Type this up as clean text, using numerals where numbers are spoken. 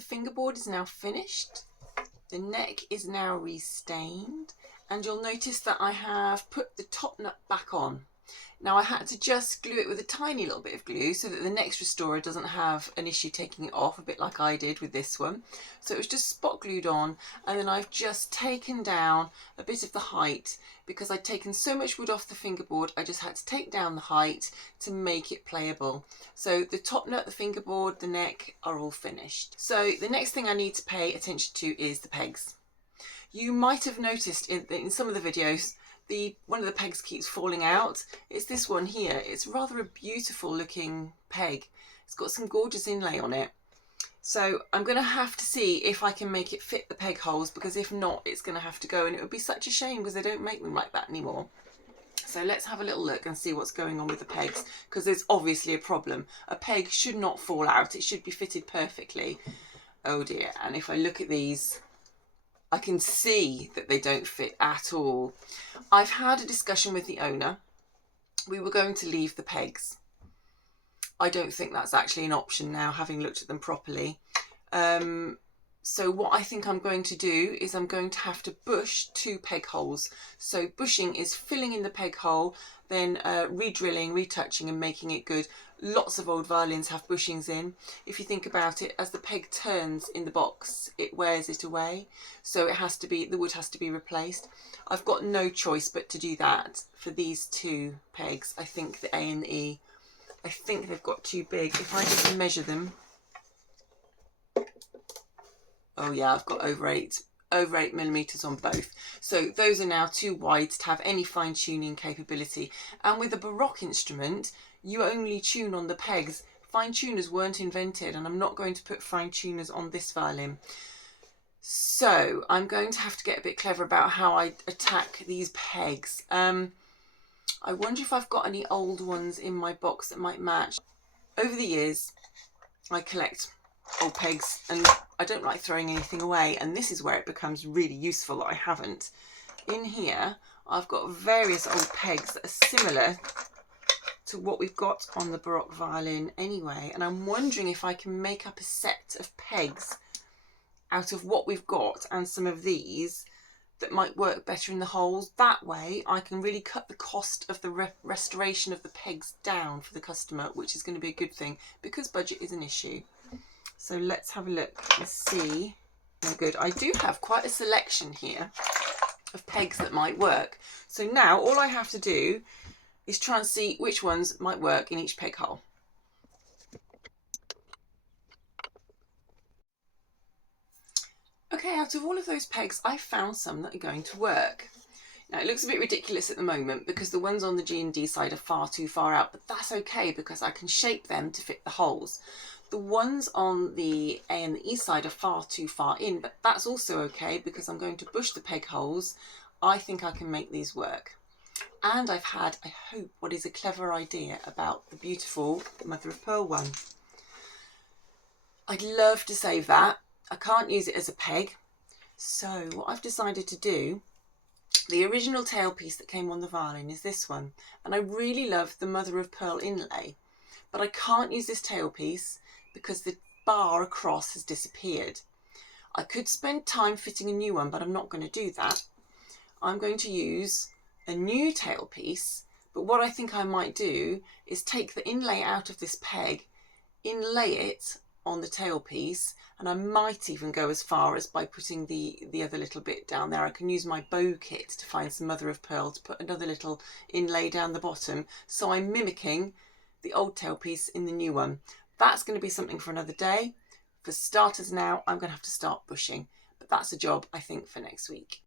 The fingerboard is now finished. The neck is now restained, and you'll notice that I have put the top nut back on. Now I had to just glue it with a tiny little bit of glue so that the next restorer doesn't have an issue taking it off, a bit like I did with this one. So it was just spot glued on, and then I've just taken down a bit of the height because I'd taken so much wood off the fingerboard. I just had to take down the height to make it playable. So the top nut, the fingerboard, the neck are all finished. So the next thing I need to pay attention to is the pegs. You might have noticed in some of the videos one of the pegs keeps falling out. It's this one here. It's rather a beautiful looking peg. It's got some gorgeous inlay on it. So I'm going to have to see if I can make it fit the peg holes, because if not, it's going to have to go, and it would be such a shame because they don't make them like that anymore. So let's have a little look and see what's going on with the pegs, because there's obviously a problem. A peg should not fall out. It should be fitted perfectly. Oh dear. And if I look at these, I can see that they don't fit at all. I've had a discussion with the owner. We were going to leave the pegs. I don't think that's actually an option now, having looked at them properly. So what I think I'm going to do is I'm going to have to bush 2 peg holes. So bushing is filling in the peg hole, then re-drilling, retouching and making it good. Lots of old violins have bushings in. If you think about it, as the peg turns in the box, it wears it away. So it has to be, the wood has to be replaced. I've got no choice but to do that for these 2 pegs. I think the A and the E, I think they've got too big. If I just measure them, oh yeah, I've got over 8 millimeters on both. So those are now too wide to have any fine tuning capability. And with a Baroque instrument, you only tune on the pegs. Fine tuners weren't invented, and I'm not going to put fine tuners on this violin. So I'm going to have to get a bit clever about how I attack these pegs. I wonder if I've got any old ones in my box that might match. Over the years, I collect old pegs, and I don't like throwing anything away, and this is where it becomes really useful that I haven't. In here I've got various old pegs that are similar to what we've got on the Baroque violin anyway, and I'm wondering if I can make up a set of pegs out of what we've got and some of these that might work better in the holes. That way I can really cut the cost of the restoration of the pegs down for the customer, which is going to be a good thing because budget is an issue. So let's have a look and see. Oh, good. I do have quite a selection here of pegs that might work. So now all I have to do is try and see which ones might work in each peg hole. Okay, out of all of those pegs, I found some that are going to work. Now it looks a bit ridiculous at the moment because the ones on the G and D side are far too far out, but that's okay because I can shape them to fit the holes. The ones on the A and the E side are far too far in, but that's also okay because I'm going to bush the peg holes. I think I can make these work. And I've had, I hope, what is a clever idea about the beautiful mother of pearl one. I'd love to save that. I can't use it as a peg. So what I've decided to do, the original tailpiece that came on the violin is this one. And I really love the mother of pearl inlay, but I can't use this tailpiece because the bar across has disappeared. I could spend time fitting a new one, but I'm not going to do that. I'm going to use a new tailpiece, but what I think I might do is take the inlay out of this peg, inlay it on the tailpiece, and I might even go as far as by putting the other little bit down there. I can use my bow kit to find some mother of pearl to put another little inlay down the bottom, so I'm mimicking the old tailpiece in the new one. That's going to be something for another day. For starters now, I'm going to have to start bushing, but that's a job I think for next week.